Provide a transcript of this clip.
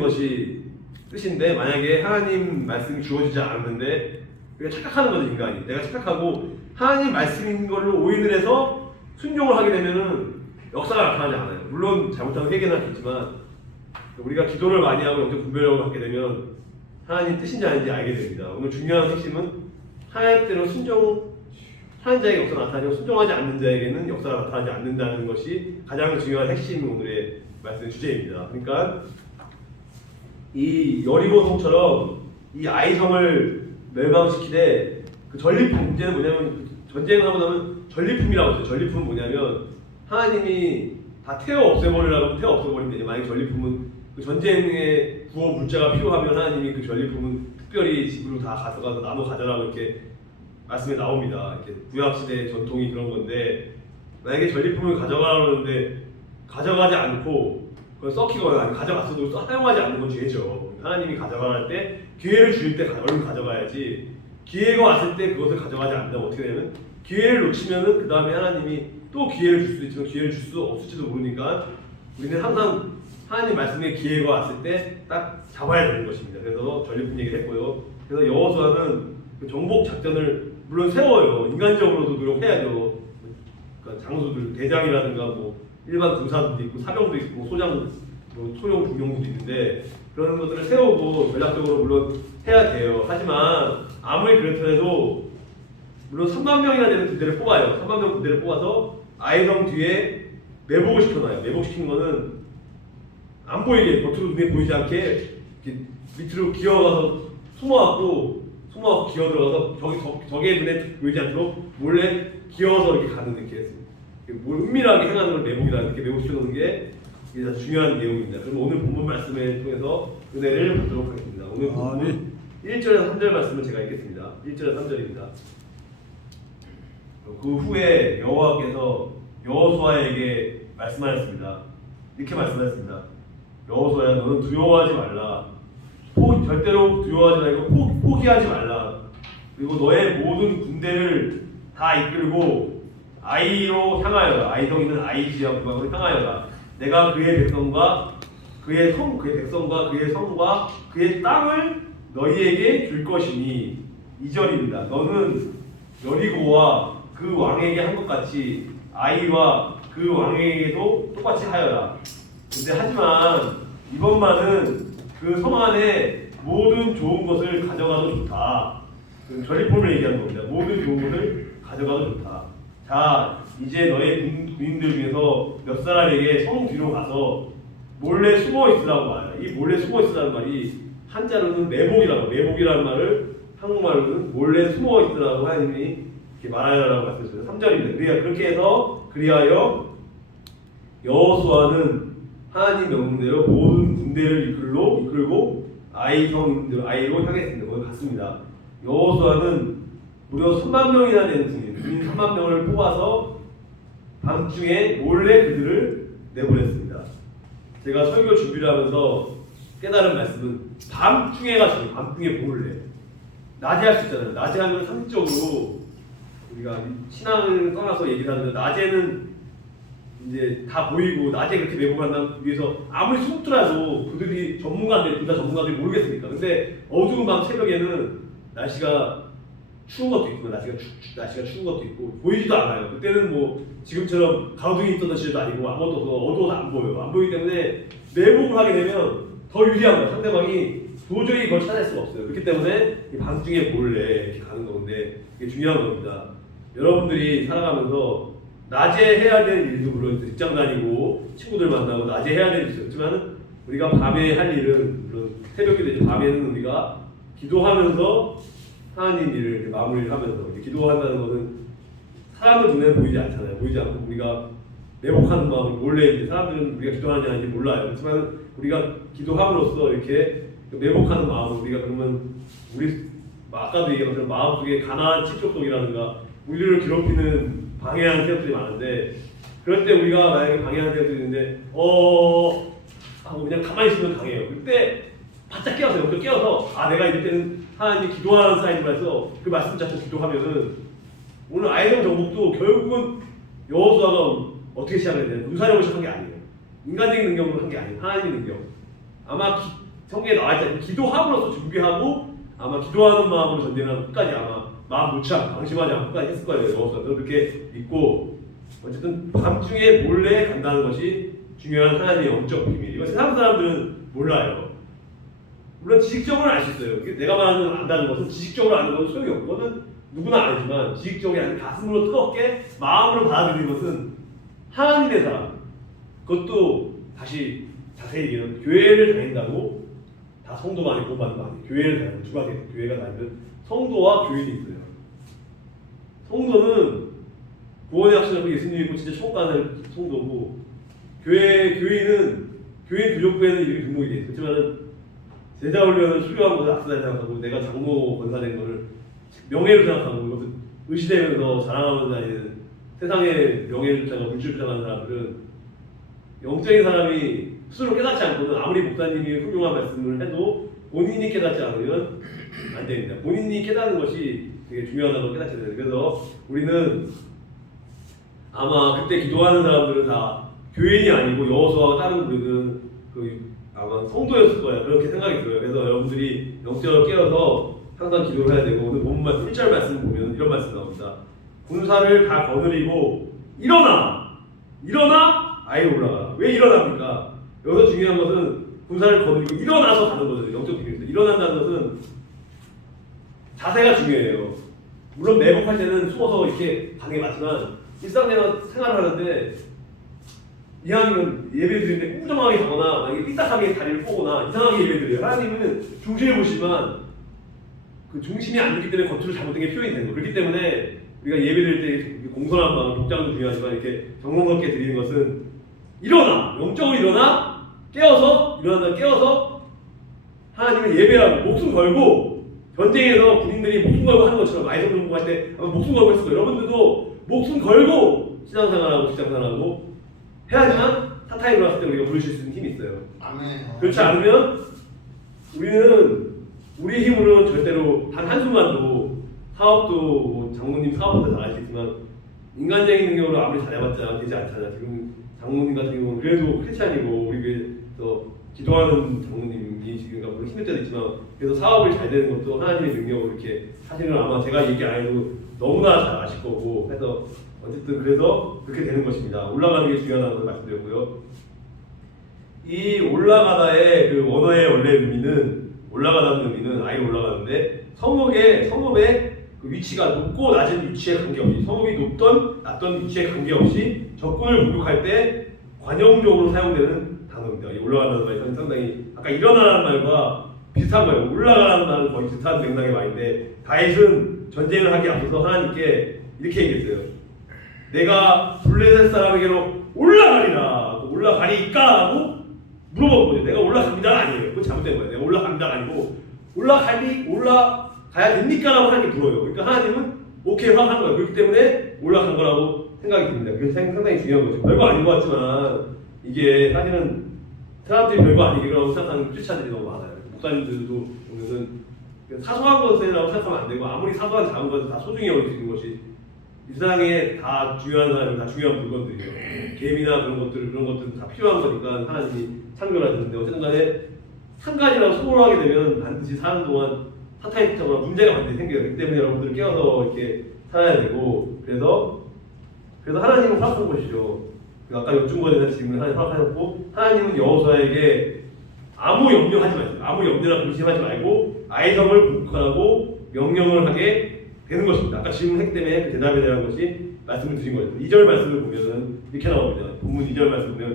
것이 뜻인데, 만약에 하나님 말씀이 주어지지 않았는데 우리가 착각하는 거죠. 인간이 내가 착각하고 하나님 말씀인 걸로 오인을 해서 순종을 하게 되면은 역사가 나타나지 않아요. 물론 잘못하면 회개는 하겠지만 우리가 기도를 많이 하고 영적 분별력을 갖게 되면 하나님 뜻인지 아닌지 알게 됩니다. 오늘 중요한 핵심은 하나님 뜻대로 순종하는 자에게 역사가 나타나고 순종하지 않는 자에게는 역사가 나타나지 않는다는 것이 가장 중요한 핵심 오늘의 말씀 주제입니다. 그러니까 이 여리고성처럼 이 아이성을 멸망시키되 그 전리품, 문제는 뭐냐면 전쟁을 하고 나면 전리품이라고 했어요. 전리품은 뭐냐면 하나님이 다 태워 없애버리라고 하면 태워 없애버리는데, 만약에 전리품은 그 전쟁에 구호 물자가 필요하면 하나님이 그 전리품은 특별히 집으로 다 가져가서 나눠 가져라고 이렇게 말씀에 나옵니다. 이렇게 구약시대의 전통이 그런 건데, 만약에 전리품을 가져가라고 하는데 가져가지 않고 그걸 썩히거나 아니면 가져갔어도 사용하지 않는 건 죄죠. 하나님이 가져가라 할 때 기회를 줄 때 얼른 가져가야지, 기회가 왔을 때 그것을 가져가지 않는다면 어떻게 되냐면 기회를 놓치면은 그 다음에 하나님이 또 기회를 줄 수도 있지만 기회를 줄 수 없을지도 모르니까 우리는 항상 하나님 말씀에 기회가 왔을 때 딱 잡아야 되는 것입니다. 그래서 전리품 얘기를 했고요. 그래서 여호수아는 그 정복 작전을 물론 세워요. 인간적으로도 노력해야죠. 그러니까 장수들, 대장이라든가 뭐 일반 군사들도 있고 사병도 있고 소장, 뭐 소용 중용도 있는데 그런 것들을 세우고 전략적으로 물론 해야 돼요. 하지만 아무리 그렇더라도 물론 3만 명이나 되는 군대를 뽑아요. 3만 명 군대를 뽑아서 아이성 뒤에 매복을 시켜놔요. 매복시키는 거는 안 보이게, 겉으로 눈에 보이지 않게 이렇게 밑으로 기어가서 숨어갖고 기어 들어가서 적의 눈에 보이지 않도록 몰래 기어서 이렇게 가는 이렇게 은밀하게 행하는 걸 매복이다, 이렇게 매복시켜놓는 게 이게 아주 중요한 내용입니다. 그럼 오늘 본문 말씀을 통해서 은혜를 받도록 하겠습니다. 오늘 본문 1절에서 3절 말씀을 제가 읽겠습니다. 1절에서 3절입니다. 그 후에 여호와께서 여호수아에게 말씀하셨습니다. 이렇게 말씀하셨습니다. 여호수아야, 너는 두려워하지 말라. 절대로 두려워하지 말고 포기하지 말라. 그리고 너의 모든 군대를 다 이끌고 아이로 향하여라. 아이성 있는 아이 지역 지방으로 향하여라. 내가 그의 백성과 그의 성과 그의 땅을 너희에게 줄 것이니. 2절입니다. 너는 여리고와 그 왕에게 한 것 같이 아이와 그 왕에게도 똑같이 하여라. 근데 하지만 이번만은 그 성 안에 모든 좋은 것을 가져가도 좋다. 전리품을 얘기하는 겁니다. 모든 좋은 것을 가져가도 좋다. 자, 이제 너의 군인들 중에서 몇 사람에게 성 뒤로 가서 몰래 숨어 있으라고 말해요. 이 몰래 숨어 있으라는 말이 한자로는 매복이라는 말을 한국말로는 몰래 숨어 있으라고 하나님이 이렇게 말하라고 말씀하셨어요. 3절입니다. 그렇게 해서 그리하여 여호수아는 하나님 명령대로 모든 군대를 이끌고 아이로 향했습니다. 거기 갔습니다. 여호수아는 무려 3만 명이나 되는 군인 3만 명을 뽑아서 밤중에 몰래 그들을 내보냈습니다. 제가 설교 준비를 하면서 깨달은 말씀은 밤중에 가서 밤중에 몰래, 낮에 할 수 있잖아요. 낮에 하면 상식적으로 우리가 신앙을 떠나서 얘기를 하는데 낮에는 이제 다 보이고 낮에 그렇게 매복한다면 위해서 아무리 숨더라도 그들이 둘 다 전문가들이 모르겠습니까? 근데 어두운 밤 새벽에는 날씨가 추운 것도 있고 날씨가 추운 것도 있고 보이지도 않아요. 그때는 뭐 지금처럼 가로등이 있던 시절도 아니고 아무것도 없어, 어두워서 안 보여요. 안 보이기 때문에 매복을 하게 되면 더 유리한 거예요. 상대방이 도저히 그걸 찾아낼 수가 없어요. 그렇기 때문에 밤중에 몰래 이렇게 가는 건데 이게 중요한 겁니다. 여러분들이 살아가면서 낮에 해야 될 일도 물론 직장 다니고 친구들 만나고 낮에 해야 될 일이 있지만 우리가 밤에 할 일은 물론 새벽이 되지, 밤에는 우리가 기도하면서 하나님 일을 마무리를 하면서 기도한다는 것은 사람들 눈에 보이지 않잖아요. 보이지 않고 우리가 매복하는 마음을 몰래 이제 사람들은 우리가 기도하느냐 아닌지 몰라요. 그렇지만 우리가 기도함으로써 이렇게 매복하는 마음을 우리가 그러면 우리 아까도 얘기한 것처럼 마음속에 가나안 칠족독이라든가 우리를 괴롭히는 방해하는 세력들이 많은데, 그럴 때 우리가 만약에 방해하는 세력들이 있는데 하고 그냥 가만히 있으면 강해요. 그때 바짝 깨어서 여기서 깨어서 내가 이럴 때는 하나님 기도하는 사람인 해서 그 말씀 잡고 기도하면은 오늘 아이성 정복도 결국은 여호수아가 어떻게 시작해야 되냐, 군사력을 시작한 게 아니에요. 인간적인 능력으로 한 게 아니에요. 하나님의 능력. 아마 성경에 나와 있잖아요. 기도함으로써 준비하고 아마 기도하는 마음으로 전쟁하는 끝까지 아마 마음 놓지 않고 방심하지 않고 끝까지 했을 거예요. 저는 그렇게 믿고 어쨌든 밤중에 몰래 간다는 것이 중요한 하나님의 영적 비밀. 이거 세상 사람들은 몰라요. 물론 지식적으로 알 수 있어요. 내가 말하는 안다는 것은 지식적으로 아는 건 소용이 없고 그거는 누구나 알지만 지식적이 아닌 가슴으로 뜨겁게 마음으로 받아들이는 것은 하나님의 사람. 그것도 다시 자세히 얘기하면 교회를 다닌다고 다 성도가 아니고 공부하는 거 아니에요. 교회를 다니는 두 가지. 교회가 다니면 성도와 교인이 있어요. 성도는 구원의 확신을 예수님이 믿고 진짜 천국 가는 성도고 교인은 교인 교족부에는 이름이 등록이 돼 있어요. 그렇지만은 제자 훈련을 수료한 것을 악사를 생각하고 내가 장로 권사된 것을 명예를 생각하고 이것을 의시되면서 자랑하면서 다니는 세상의 명예를 쫓아가 물질을 쫓아가는 사람들은 영적인 사람이 스스로 깨닫지 않고는 아무리 목사님이 훌륭한 말씀을 해도 본인이 깨닫지 않으면 안 됩니다. 본인이 깨닫는 것이 되게 중요하다고 깨닫게 돼요. 그래서 우리는 아마 그때 기도하는 사람들은 다 교인이 아니고 여호수아와 다른 우리는 아마 성도였을 거예요. 그렇게 생각이 들어요. 그래서 여러분들이 영적으로 깨어서 항상 기도를 해야 되고 오늘 본문 말씀 1절 말씀 보면 이런 말씀 나옵니다. 군사를 다 거느리고 일어나 아예 올라가. 왜 일어납니까? 여기서 중요한 것은 군사를 거느리고 일어나서 가는 거죠. 영적 비밀에서 일어난다는 것은 자세가 중요해요. 물론 매복할 때는 숨어서 이렇게 가는 게 맞지만 일상생활을 하는데 이왕이면 예배 드리는데 꾸정하게 가거나 만약에 삐딱하게 다리를 꼬거나 이상하게 예배 드려요. 하나님은 중심을 보시지만 그 중심이 안 됐기 때문에 겉으로 잘못된 게 표현이 되는 거예요. 그렇기 때문에 우리가 예배 드릴 때 공손한 마음, 복장도 중요하지만 이렇게 정성스럽게 드리는 것은 일어나! 영적으로 일어나! 깨어서 하나님을 예배하고 목숨 걸고 전쟁에서 군인들이 목숨 걸고 하는 것처럼 마이성 공부할 때 아마 목숨 걸고 했을 거예요. 여러분들도 목숨 걸고 신앙생활하고 직장생활하고 해야지만 사탄이 들어왔을 때 우리가 부르실 수 있는 힘이 있어요. 아멘. 그렇지 않으면 우리는 우리 힘으로는 절대로 단 한순간도 사업도 뭐 장모님 사업도 잘 아시겠지만 인간적인 능력으로 아무리 잘해봤자 되지 않잖아. 지금 장모님 같은 경우는 그래도 크리스찬이고 우리 교회에서 기도하는 장모님이 지금 물론 힘들 때도 있지만 그래서 사업을 잘 되는 것도 하나님의 능력으로 이렇게 사실은 아마 제가 얘기 안 해도 너무나 잘 아실 거고 해서 어쨌든 그래서 그렇게 되는 것입니다. 올라가는 게 중요하다는 걸 말씀드렸고요. 이 올라가다의 그 원어의 원래 의미는 올라가다는 의미는 아예 올라가는데 성읍의 그 위치가 높고 낮은 위치에 관계없이 성읍이 높던 낮던 위치에 관계없이 적군을 공격할 때 관용적으로 사용되는 단어입니다. 이 올라가다는 말이 상당히 아까 일어나라는 말과 비슷한 거예요. 올라가라는 말은 거의 비슷한 맥락의 말인데 다윗은 전쟁을 하기 앞서서 하나님께 이렇게 얘기했어요. 내가 블레셋 사람에게로 올라가리라. 올라가리까? 라고 물어본 거예요. 내가 올라갑니다가 아니에요. 그건 잘못된 거예요. 내가 올라갑니다가 아니고 올라가야 됩니까? 라고 하나님께 물어요. 그러니까 하나님은 오케이 하고 한 거예요. 그렇기 때문에 올라간 거라고 생각이 듭니다. 그래서 상당히 중요한 거죠. 별거 아닌 것 같지만 이게 사실은 사람들이 별거 아니라고 생각하는 크리스찬들이 너무 많아요. 목사님들도 보면은 사소한 것이라고 생각하면 안 되고 아무리 사소한 작은 것을 다 소중히 여길 수 있는 것이 이 세상에 다 중요한 사람이 다 중요한 물건들이에요. 개미나 그런 것들은 다 필요한 거니까 하나님이 창조하셨는데 어쨌든 간에 한 가지라고 소홀하게 되면 반드시 사는 동안 사탄이 붙거나 문제가 반드시 생겨요. 그렇기 때문에 여러분들 깨어서 이렇게 살아야 되고 그래서 하나님은 허락한 것이죠. 아까 여쭌 거에 대한 질문을 하나님 허락하셨고 하나님은 여호수아에게 아무 염려하지 마세요. 아무 염려나 근심하지 말고 아이성을 공격하고 명령을 하게 되는 것입니다. 아까 질문했기 때문에 그 대답에 대한 것이 말씀을 드린 거예요. 2절 말씀을 보면은 이렇게 나옵니다. 본문 2절 말씀 보면